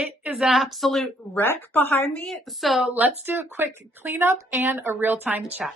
It is an absolute wreck behind me, so let's do a quick cleanup and a real-time chat.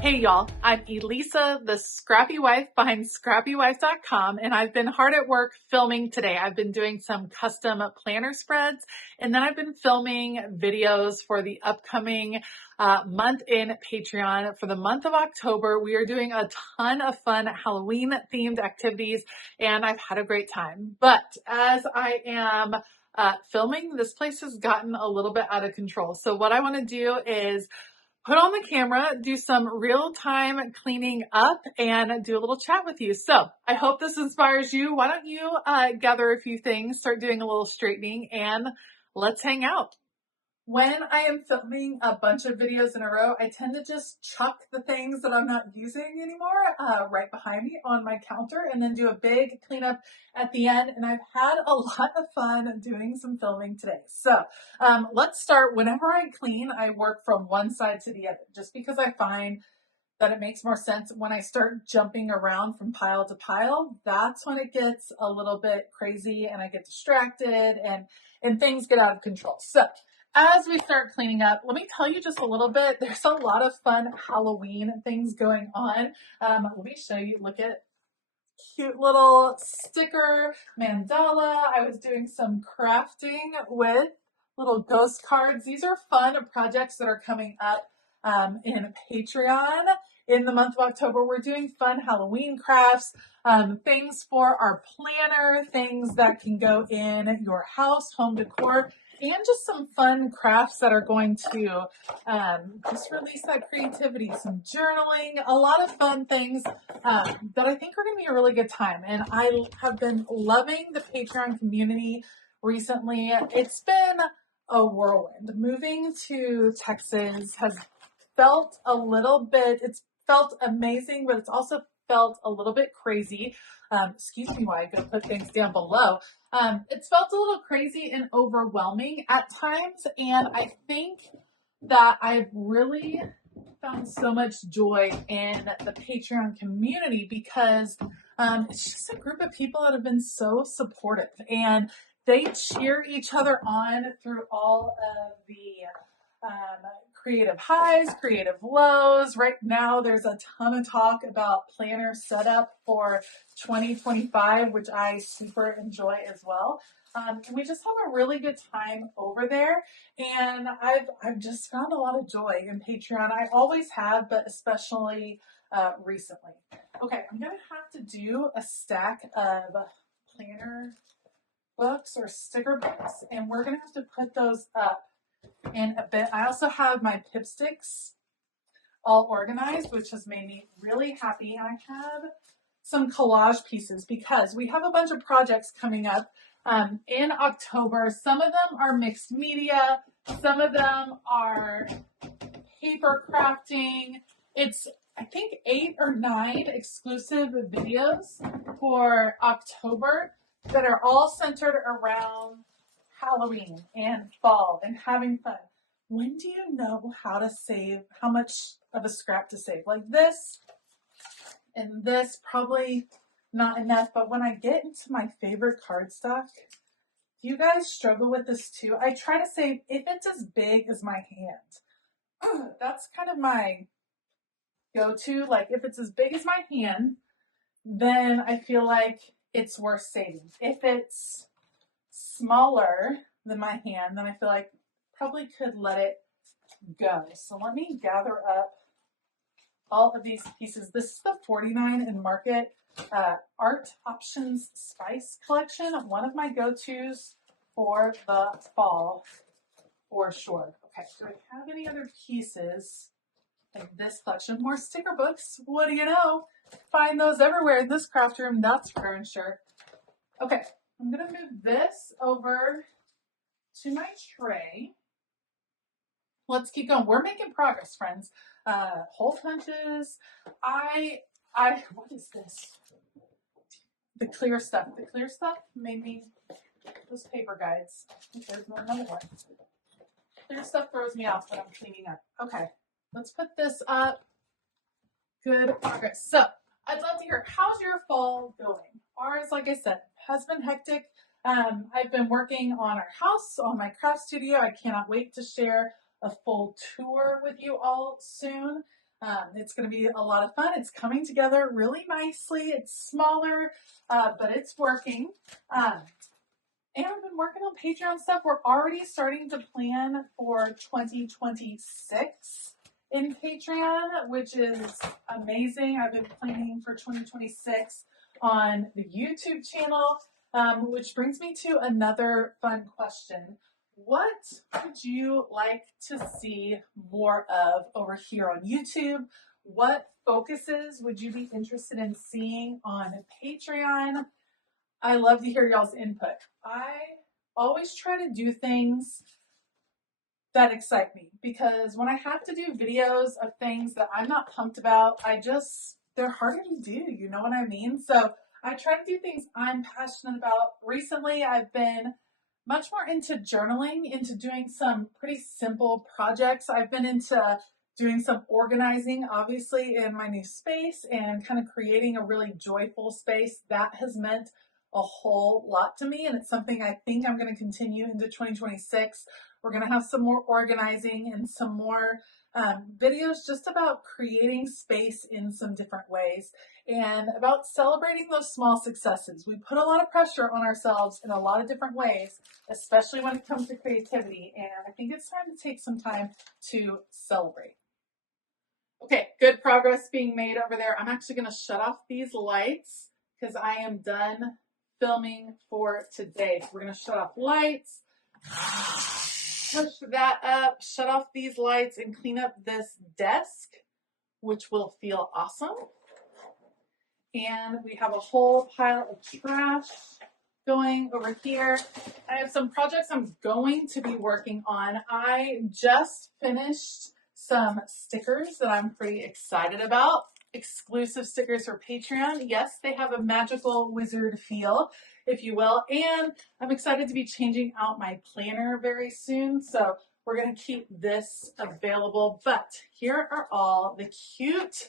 Hey y'all, I'm Elisa, the Scrappy Wife behind ScrappyWife.com, and I've been hard at work filming today. I've been doing some custom planner spreads, and then I've been filming videos for the upcoming month in Patreon. For the month of October, we are doing a ton of fun Halloween themed activities, and I've had a great time. But as I am filming, this place has gotten a little bit out of control. So what I want to do is put on the camera, do some real-time cleaning up, and do a little chat with you. So I hope this inspires you. Why don't you gather a few things, start doing a little straightening, and let's hang out. When I am filming a bunch of videos in a row, I tend to just chuck the things that I'm not using anymore right behind me on my counter and then do a big cleanup at the end. And I've had a lot of fun doing some filming today. So let's start. Whenever I clean, I work from one side to the other just because I find that it makes more sense. When I start jumping around from pile to pile, that's when it gets a little bit crazy and I get distracted and things get out of control. So as we start cleaning up, let me tell you just a little bit. There's a lot of fun Halloween things going on. Let me show you. Look at cute little sticker mandala. I was doing some crafting with little ghost cards. These are fun projects that are coming up in Patreon. In the month of October, we're doing fun Halloween crafts, things for our planner, things that can go in your house, home decor, and just some fun crafts that are going to just release that creativity, some journaling, a lot of fun things that I think are going to be a really good time. And I have been loving the Patreon community recently. It's been a whirlwind. Moving to Texas has felt a little bit, it's felt amazing, but it's also felt a little bit crazy. Excuse me while I go put things down below. It's felt a little crazy and overwhelming at times, and I think that I've really found so much joy in the Patreon community because it's just a group of people that have been so supportive, and they cheer each other on through all of the creative highs, creative lows. Right now, there's a ton of talk about planner setup for 2025, which I super enjoy as well. And we just have a really good time over there. And I've just found a lot of joy in Patreon. I always have, but especially recently. Okay, I'm going to have to do a stack of planner books or sticker books, and we're going to have to put those up in a bit. I also have my Pipsticks all organized, which has made me really happy. I have some collage pieces because we have a bunch of projects coming up in October. Some of them are mixed media. Some of them are paper crafting. It's, I think, 8 or 9 exclusive videos for October that are all centered around Halloween and fall and having fun. When do you know how to save, how much of a scrap to save? Like this and this, probably not enough, but when I get into my favorite cardstock, do you guys struggle with this too? I try to save if it's as big as my hand. That's kind of my go-to. Like if it's as big as my hand, then I feel like it's worth saving. If it's smaller than my hand, then I feel like probably could let it go. So let me gather up all of these pieces. This is the 49 in Market Art Options Spice Collection, one of my go-tos for the fall for sure. Okay, do I have any other pieces in this collection? More sticker books. What do you know? Find those everywhere in this craft room, that's for sure. Okay, I'm going to move this over to my tray. Let's keep going. We're making progress, friends. Hole punches. What is this? the clear stuff. The clear stuff made me, those paper guides. There's another one. Clear stuff throws me off when I'm cleaning up. Okay, let's put this up. Good progress. So I'd love to hear, how's your fall going? Ours, like I said, has been hectic. I've been working on our house, on my craft studio. I cannot wait to share a full tour with you all soon. It's going to be a lot of fun. It's coming together really nicely. It's smaller, but it's working. And I've been working on Patreon stuff. We're already starting to plan for 2026 in Patreon, which is amazing. I've been planning for 2026 on the YouTube channel, which brings me to another fun question. What would you like to see more of over here on YouTube? What focuses would you be interested in seeing on Patreon? I love to hear y'all's input. I always try to do things that excite me, because when I have to do videos of things that I'm not pumped about, they're harder to do, you know what I mean? So I try to do things I'm passionate about. Recently, I've been much more into journaling, into doing some pretty simple projects. I've been into doing some organizing, obviously, in my new space and kind of creating a really joyful space. That has meant a whole lot to me, and it's something I think I'm going to continue into 2026. We're going to have some more organizing and some more videos just about creating space in some different ways and about celebrating those small successes. We put a lot of pressure on ourselves in a lot of different ways, especially when it comes to creativity, and I think it's time to take some time to celebrate. Okay, good progress being made over there. I'm actually going to shut off these lights because I am done filming for today. So we're going to shut off lights, push that up, shut off these lights, and clean up this desk, which will feel awesome. And we have a whole pile of trash going over here. I have some projects I'm going to be working on. I just finished some stickers that I'm pretty excited about. Exclusive stickers for Patreon. Yes, they have a magical wizard feel, if you will. And I'm excited to be changing out my planner very soon. So we're going to keep this available. But here are all the cute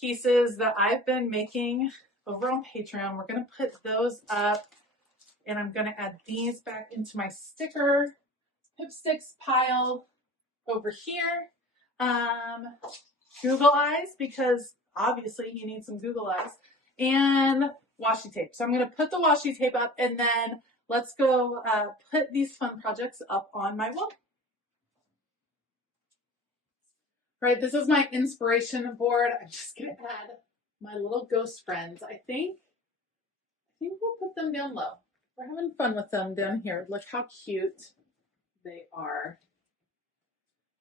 pieces that I've been making over on Patreon. We're going to put those up, and I'm going to add these back into my sticker Pipsticks pile over here. Google eyes, because obviously you need some Google eyes, and washi tape. So I'm going to put the washi tape up, and then let's go put these fun projects up on my wall. Right, this is my inspiration board. I'm just going to add my little ghost friends. I think we'll put them down low. We're having fun with them down here. Look how cute they are.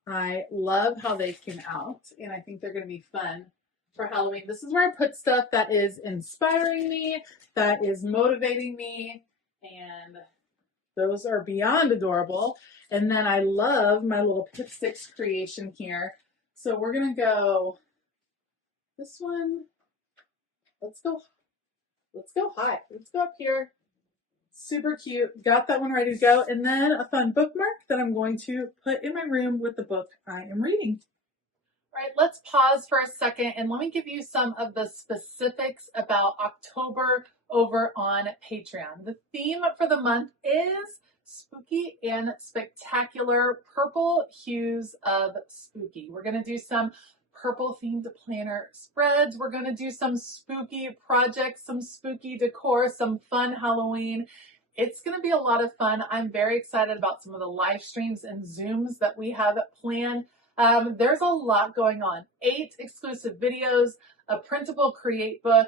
I love how they came out, and I think they're going to be fun for Halloween. This is where I put stuff that is inspiring me, that is motivating me, and those are beyond adorable. And then I love my little Pipsticks creation here. So we're going to go this one. Let's go high. Let's go up here. Super cute. Got that one ready to go. And then a fun bookmark that I'm going to put in my room with the book I am reading. All right, let's pause for a second and let me give you some of the specifics about October over on Patreon. The theme for the month is spooky and spectacular, purple hues of spooky. We're going to do some purple themed planner spreads. We're going to do some spooky projects, some spooky decor, some fun Halloween. It's going to be a lot of fun. I'm very excited about some of the live streams and Zooms that we have planned. There's a lot going on. 8 exclusive videos, a printable create book,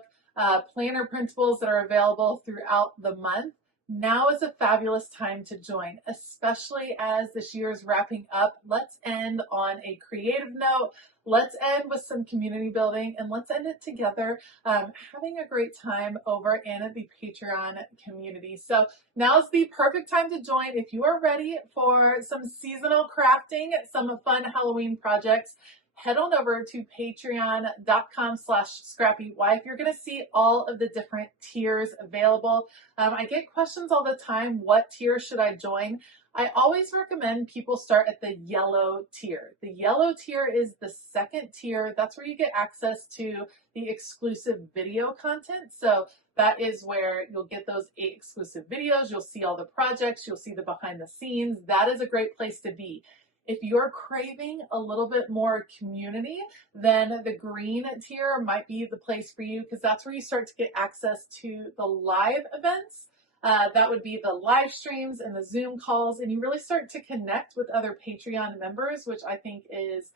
planner printables that are available throughout the month. Now is a fabulous time to join, especially as this year is wrapping up. Let's end on a creative note. Let's end with some community building, and let's end it together, having a great time over in the Patreon community. So now's the perfect time to join if you are ready for some seasonal crafting, some fun Halloween projects. head on over to patreon.com/scrappywife. You're going to see all of the different tiers available. I get questions all the time, what tier should I join? I always recommend people start at the yellow tier. The yellow tier is the second tier. That's where you get access to the exclusive video content. So that is where you'll get those 8 exclusive videos. You'll see all the projects. You'll see the behind the scenes. That is a great place to be. If you're craving a little bit more community, then the green tier might be the place for you, because that's where you start to get access to the live events. That would be the live streams and the Zoom calls, and you really start to connect with other Patreon members, which I think is,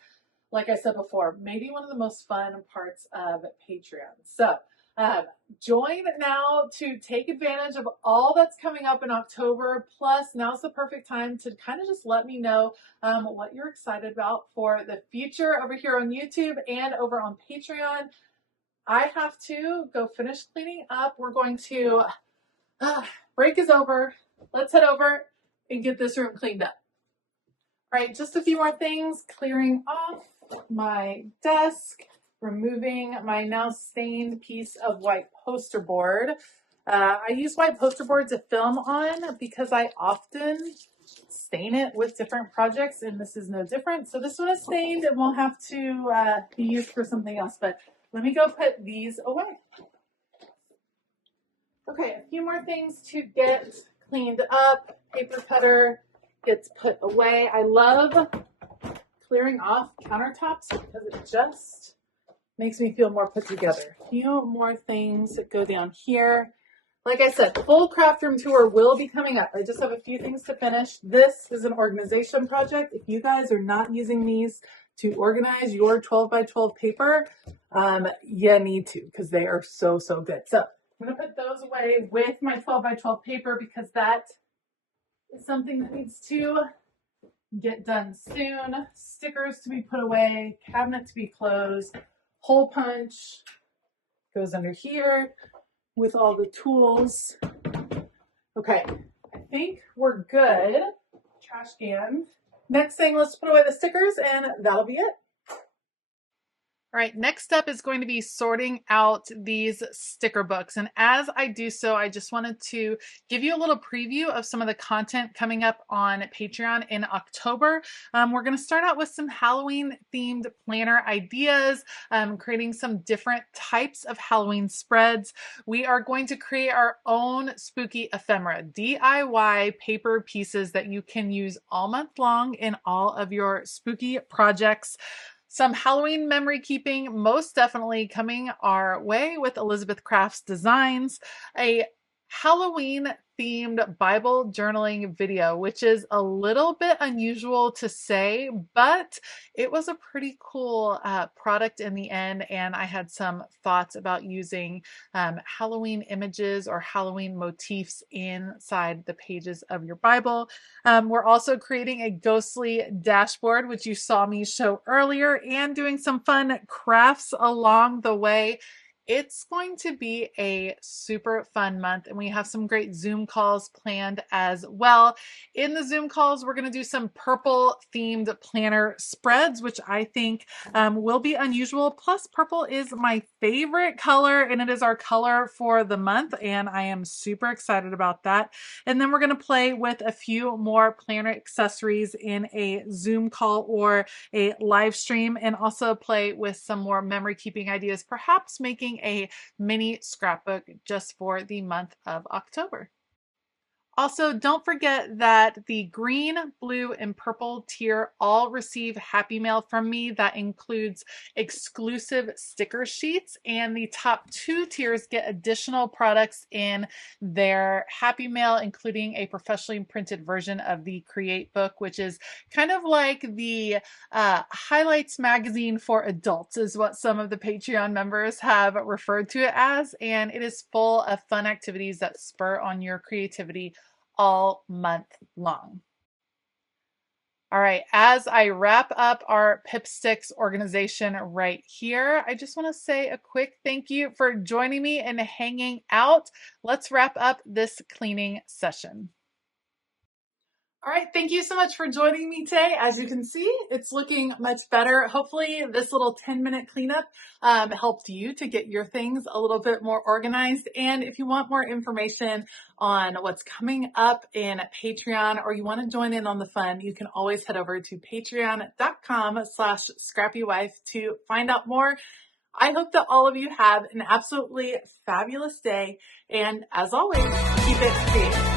like I said before, maybe one of the most fun parts of Patreon. So join now to take advantage of all that's coming up in October. Plus, now's the perfect time to kind of just let me know what you're excited about for the future over here on YouTube and over on Patreon. I have to go finish cleaning up. We're going to, break is over. Let's head over and get this room cleaned up. All right, just a few more things. Clearing off my desk, removing my now stained piece of white poster board. I use white poster board to film on because I often stain it with different projects, and this is no different. So this one is stained and won't have to be used for something else, but let me go put these away. Okay, a few more things to get cleaned up. Paper cutter gets put away. I love clearing off countertops because it just makes me feel more put together. A few more things that go down here. Like I said, the full craft room tour will be coming up. I just have a few things to finish. This is an organization project. If you guys are not using these to organize your 12 by 12 paper, you need to, because they are so, so good. So I'm going to put those away with my 12 by 12 paper, because that is something that needs to get done soon. Stickers to be put away, cabinet to be closed, hole punch goes under here with all the tools. Okay, I think we're good. Trash can. Next thing, let's put away the stickers and that'll be it. All right, next up is going to be sorting out these sticker books. And as I do so, I just wanted to give you a little preview of some of the content coming up on Patreon in October. We're going to start out with some Halloween themed planner ideas, creating some different types of Halloween spreads. We are going to create our own spooky ephemera, DIY paper pieces that you can use all month long in all of your spooky projects. Some Halloween memory keeping, most definitely coming our way with Elizabeth Craft's designs. A Halloween themed Bible journaling video, which is a little bit unusual to say, but it was a pretty cool product in the end. And I had some thoughts about using Halloween images or Halloween motifs inside the pages of your Bible. We're also creating a ghostly dashboard, which you saw me show earlier, and doing some fun crafts along the way. It's going to be a super fun month, and we have some great Zoom calls planned as well. In the Zoom calls, we're going to do some purple themed planner spreads, which I think will be unusual. Plus, purple is my favorite color, and it is our color for the month, and I am super excited about that. And then we're going to play with a few more planner accessories in a Zoom call or a live stream, and also play with some more memory keeping ideas, perhaps making a mini scrapbook just for the month of October. Also, don't forget that the green, blue, and purple tier all receive Happy Mail from me. That includes exclusive sticker sheets, and the top 2 tiers get additional products in their Happy Mail, including a professionally printed version of the Create book, which is kind of like the highlights magazine for adults, is what some of the Patreon members have referred to it as, and it is full of fun activities that spur on your creativity all month long. All right, as I wrap up our Pipsticks organization right here, I just want to say a quick thank you for joining me and hanging out. Let's wrap up this cleaning session. All right, thank you so much for joining me today. As you can see, it's looking much better. Hopefully this little 10-minute cleanup helped you to get your things a little bit more organized. And if you want more information on what's coming up in Patreon, or you want to join in on the fun, you can always head over to patreon.com/ScrappyWife to find out more. I hope that all of you have an absolutely fabulous day. And as always, keep it creative.